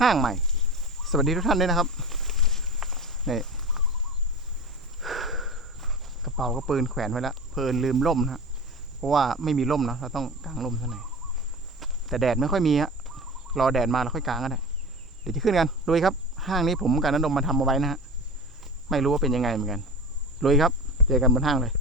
ห้างใหม่ สวัสดีทุกท่านด้วยนะครับนี่กระเป๋ากระปืนแขวนไว้แล้วเพลินลืมล่มนะฮะเพราะว่าไม่มีล่มนะเราต้องกางล่มซะหน่อยแต่แดดไม่ค่อยมีฮะรอแดดมาแล้วค่อยกางก็ได้เดี๋ยวจะขึ้นกันลุยครับ ห้างนี้ผมกับนันดมมาทำเอาไว้นะฮะไม่รู้ว่าเป็นยังไงเหมือนกันลุยครับ เจอกันบนห้างเลย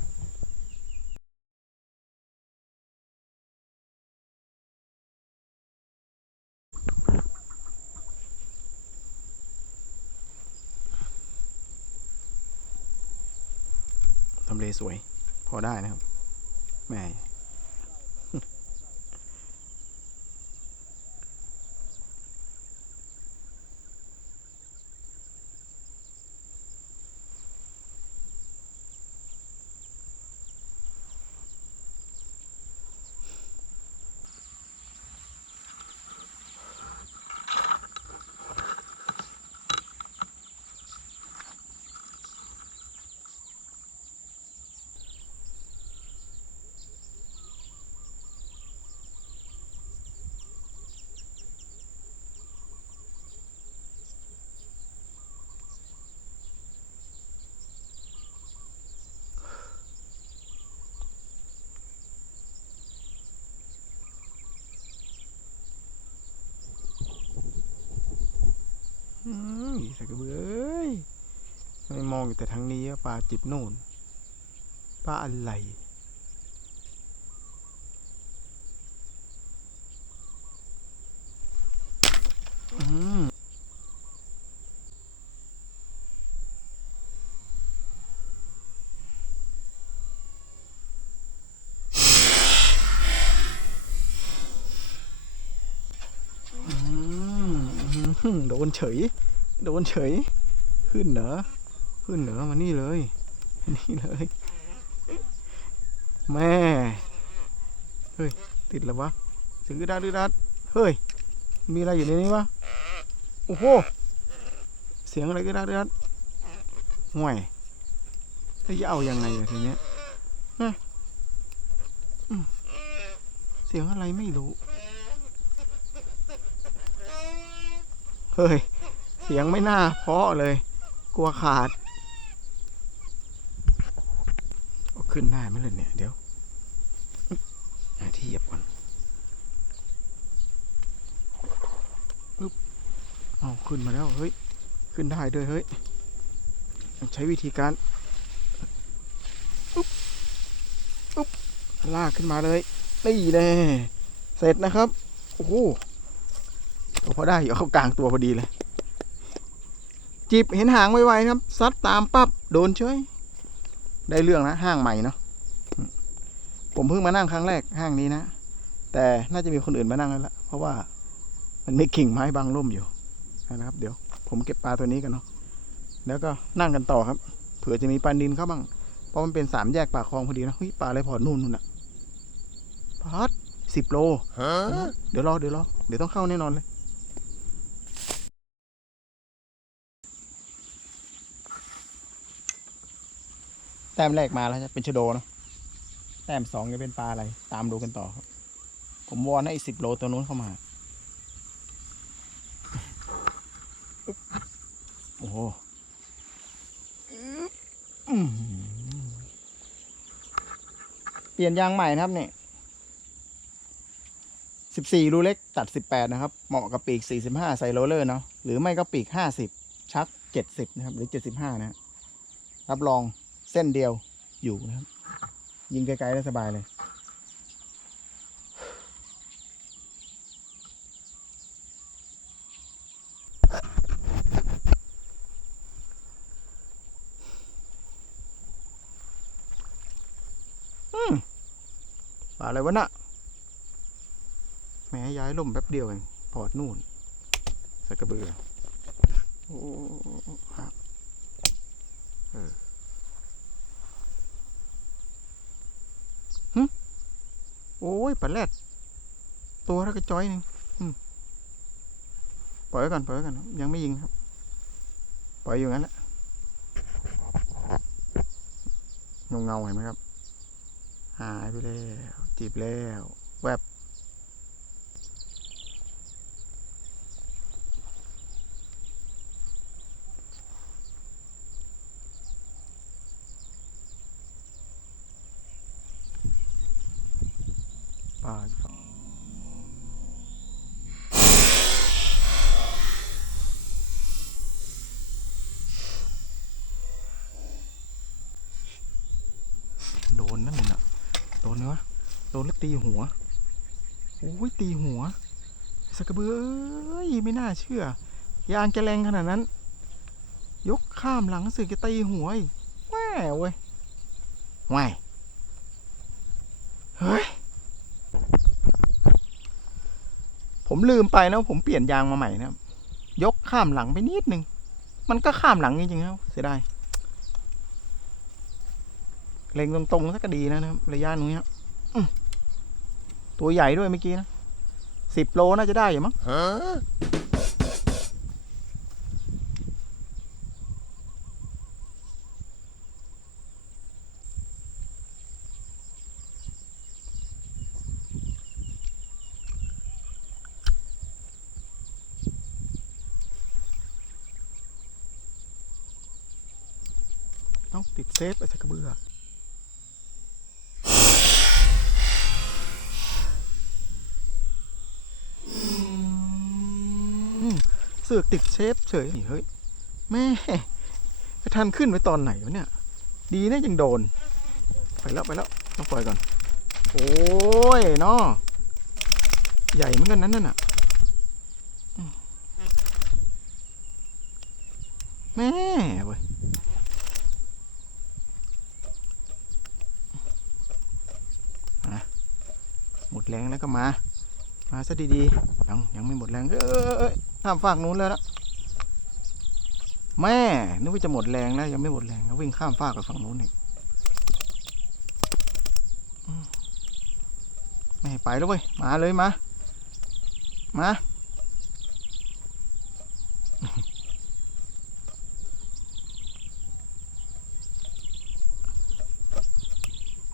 ำเลสวย พอได้นะครับแหม่ อืมสักกระเบือเอ้ยไม่ม องอยู่แต่ทางนี้ปลาจิบโน่นปลาอะไรอืมโดนเฉย โดนเฉย ขึ้นเหรอ ขึ้นเหรอมานี่เลย นี่เลย แม่ เฮ้ย ติดแล้ววะถึงกระดาษกระดาษเฮ้ย มีอะไรอยู่ในนี้วะ โอ้โห เสียงอะไรกระดาษกระดาษห่วยจะเอายังไงอะทีเนี้ยฮะอืมเสียงอะไรไม่รู้ เฮ้ย เสียงไม่น่าเพาะเลย กลัวขาดเอา ขึ้นได้ไหมล่ะเนี่ย เดี๋ยวหาที่เหยียบก่อนปึ๊บเอาขึ้นมาแล้วเฮ้ย ขึ้นได้ด้วยเฮ้ย ใช้วิธีการอุ๊บอุ๊บลากขึ้นมาเลยนี่แน่เสร็จนะครับ โอ้โหก็พอได้อยู่เข้ากลางตัวพอดีเลยจีบเห็นหางไวๆครับซัดตามปั๊บโดนเฉย ได้เรื่องนะห้างใหม่เนาะอืมผมเพิ่งมานั่งครั้งแรกห้างนี้นะ แต่น่าจะมีคนอื่นมานั่งแล้วละเพราะว่ามันมีกิ่งไม้บังร่มอยู่นะครับ เดี๋ยวผมเก็บปลาตัวนี้กันเนาะแล้วก็นั่งกันต่อครับ เผื่อจะมีปลานินเข้าบ้าง เพราะมันเป็นสามแยกปากคลองพอดีนะเฮ้ยปลาอะไรพอร์ตนู่นนู่นอะพัดสิบโล เดี๋ยวรอเดี๋ยวรอเดี๋ยวต้องเข้าแน่นอนเลย แต้มแรกมาแล้วจะเป็นชโดเนะแต้มสองจะเป็นปลาอะไร ตามดูกันต่อครับ ผมวอนให้สิบโลตัวนู้นเข้ามา โอ้โหเปลี่ยนยางใหม่นะครับเนี่ยสิบสี่รูเล็กตัดสิบแปดนะครับ เหมาะกับปีกสี่สิบห้าใส่โรเลอร์เนาะหรือไม่ก็ปีกห้าสิบชักเจ็ดสิบนะครับ หรือเจ็ดสิบห้านะรับรอง เส้นเดียวอยู่นะครับ ยิงไกลๆได้สบายเลย อืมปลาอะไรวะน่ะแม้ย้ายล่มแป๊บเดียวเองพอร์ตนู่นสักกระเบือโอ้หักเออ โอ้ยปลาแรดตัวแล้วก็จ้อยหนึ่งปล่อยไว้ก่อนปล่อยไว้ก่อนยังไม่ยิงครับ ปล่อยอยู่งั้นแหละเงาเงาเห็นไหมครับ หายไปแล้วจีบแล้ว แวบ โดนนั่นน่ะ โดนไหมวะ โดนแล้วตีหัวโอ้ยตีหัวสกกระเบือเอ้ยไม่น่าเชื่อ ยางแกแรงขนาดนั้น ยกข้ามหลังสึกจะตีหัวอีกแหวเว้ยแหวเฮ้ย ผมลืมไปนะว่าผมเปลี่ยนยางมาใหม่นะยกข้ามหลังไปนิดนึง มันก็ข้ามหลังจริงๆครับเสียดายเล็งตรงๆสักก็ดีนะนะครับระยะนู้นครับ ตัวใหญ่ด้วยเมื่อกี้นะสิบโลน่าจะได้อยู่มั้งต้องติดเซฟไปสักกระเบือ สือกติดเชฟเฉยเฮ้ยแม่ไปทันขึ้นไปตอนไหนวะเนี่ย ดีนะยังโดน ไปแล้วไปแล้วต้องปล่อยก่อน โอ้ยเนาะใหญ่เหมือนกันนั้นน่ะแม่เว้ยหมดแรงแล้วก็มา มาซะดีๆ ยังยังไม่หมดแรงเอ้ยเอ้ยเอ้ย ข้ามฝากนู้นแล้วนะแม่นึกว่าจะหมดแรงแล้วยังไม่หมดแรงวิ่งข้ามฝากไปฝั่งนู้นอีกอืมไม่ไปแล้วเว้ยมาเลยมามา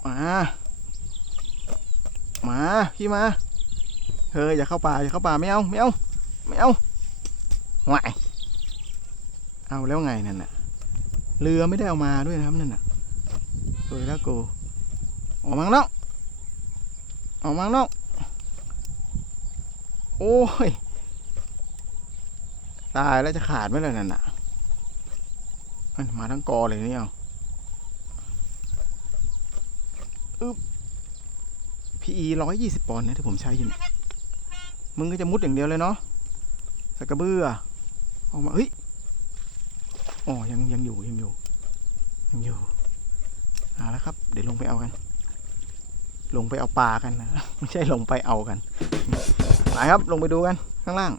มามาพี่มาเฮ้ยอย่าเข้าป่าอย่าเข้าป่าไม่เอาไม่เอาไม่เอา หวายเอาแล้วไงนั่นน่ะ เรือไม่ได้เอามาด้วยนะครับนั่นน่ะสวยแล้วกูออกมาข้างนอกออกมาข้างนอกโอ้ย ตายแล้วจะขาดไหมล่ะนั่นน่ะมันมาทั้งกอเลยนี่เอาอึ๊บ PE ร้อยยี่สิบปอนด์นะที่ผมใช้ยู่เนี่ยมึงก็จะมุดอย่างเดียวเลยเนาะสกกระเบือ ออกมาเฮ้ยอ๋อยังยังอยู่ยังอยู่ยังอยู่เอาละครับ เดี๋ยวลงไปเอากัน ลงไปเอาปลากันนะไม่ใช่ลงไปเอากันไปครับลงไปดูกันข้างล่าง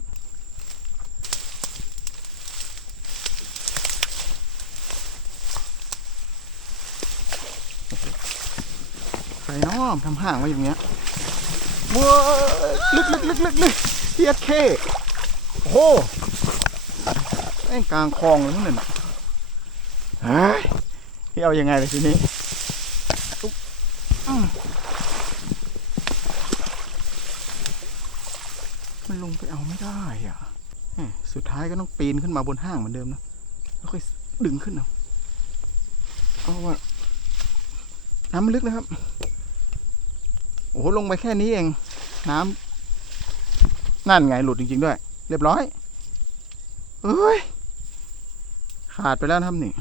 ใครน้อมทำห่างไว้อย่างเงี้ยว้าลึกลึกลึกลึกลึกเทียดเคโอ้ โหแม่งกลางคลองเลยมั้งเนี่ยน่ะเฮ้ยพี่เอายังไงเลยทีนี้อุ๊บอืมมันลงไปเอาไม่ได้อะแหม่สุดท้ายก็ต้องปีนขึ้นมาบนห้างเหมือนเดิมนะแล้วค่อยดึงขึ้นเอาเอาว่าน้ำมันลึกนะครับ โอ้โหลงไปแค่นี้เอง น้ำนั่นไงหลุดจริงๆด้วย เรียบร้อยเอ้ย ขาดไปแล้วครับนี่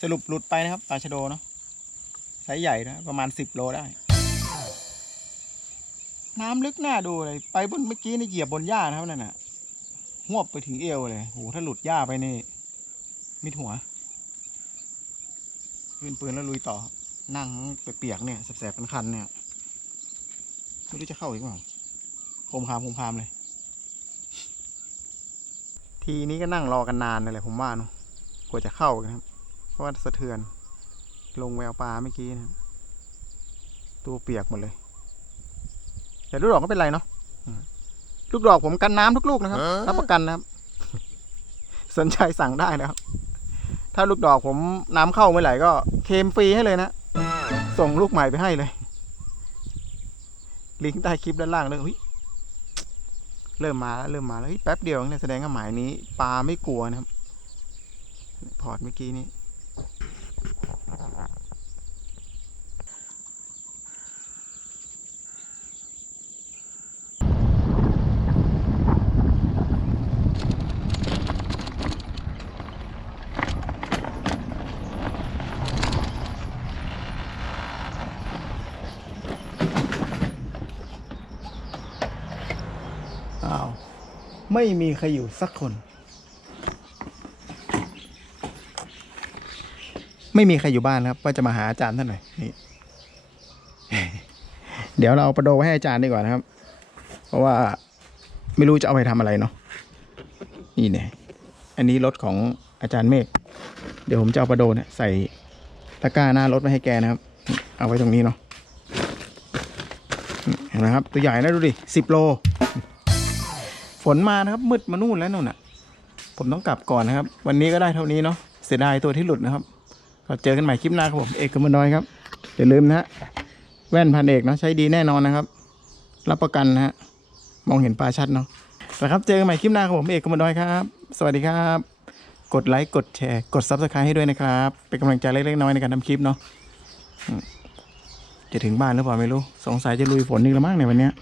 สรุปหลุดไปนะครับปลาชะโดเนาะไซส์ใหญ่นะประมาณสิบโลได้ น้ำลึกน่าดูเลย ไปบนเมื่อกี้นี่เหยียบบนหญ้านะครับนั่นน่ะหวบไปถึงเอวเลยโหถ้าหลุดหญ้าไปนี่มิดหัวขึ้นปืนแล้วลุยต่อ นั่งเปียกๆเนี่ยแสบๆคันๆเนี่ยไม่รู้จะเข้าอีกเปล่าโคมคามโคมคามเลย ทีนี้ก็นั่งรอกันนานเลยแหละผมว่าเนาะกว่าจะเข้ากันครับ เพราะว่าสะเทือน ลงแววปลาเมื่อกี้นะครับตัวเปียกหมดเลย แต่ลูกดอกก็เป็นไรเนาะอืมลูกดอกผมกันน้ำทุกลูกนะครับรับประกันนะครับ สนใจสั่งได้นะครับ ถ้าลูกดอกผมน้ำเข้าเมื่อไหร่ก็เคลมฟรีให้เลยนะ ส่งลูกใหม่ไปให้เลย ลิงก์ใต้คลิปด้านล่างเลย เริ่มมาแล้วเริ่มมาแล้วแป๊บเดียวเนี่ยแสดงว่าหมายนี้ปลาไม่กลัวนะครับ พอร์ตเมื่อกี้นี้ ไม่มีใครอยู่สักคน ไม่มีใครอยู่บ้านครับ ว่าจะมาหาอาจารย์ท่านหน่อยนี่เดี๋ยวเราเอาประโดไว้ให้อาจารย์ดีกว่านะครับ เพราะว่าไม่รู้จะเอาไปทำอะไรเนาะนี่เนี่ยอันนี้รถของอาจารย์เมฆเดี๋ยวผมจะเอาประโดเนี่ยใส่ตะกร้าหน้ารถไว้ให้แกนะครับ เอาไว้ตรงนี้เนาะเห็นไหมครับ ตัวใหญ่นะดูดิสิบโล ฝนมานะครับมืดมานู่นแล้วนู่นน่ะ ผมต้องกลับก่อนนะครับ วันนี้ก็ได้เท่านี้เนาะเสียดายตัวที่หลุดนะครับก็เจอกันใหม่คลิปหน้าครับผมเอกกมลน้อยครับอย่าลืมนะฮะแว่นพันเอกเนาะใช้ดีแน่นอนนะครับ รับประกันนะฮะมองเห็นปลาชัดเนาะนะครับเจอกันใหม่คลิปหน้าครับผมเอกกมลน้อยครับ สวัสดีครับ กดไลค์กดแชร์ กดซับสไครต์ให้ด้วยนะครับ เป็นกำลังใจเล็กๆน้อยในการทำคลิปเนาะจะถึงบ้านหรือเปล่าไม่รู้ สงสัยจะลุยฝนอีกแล้วมั้งในวันเนี้ย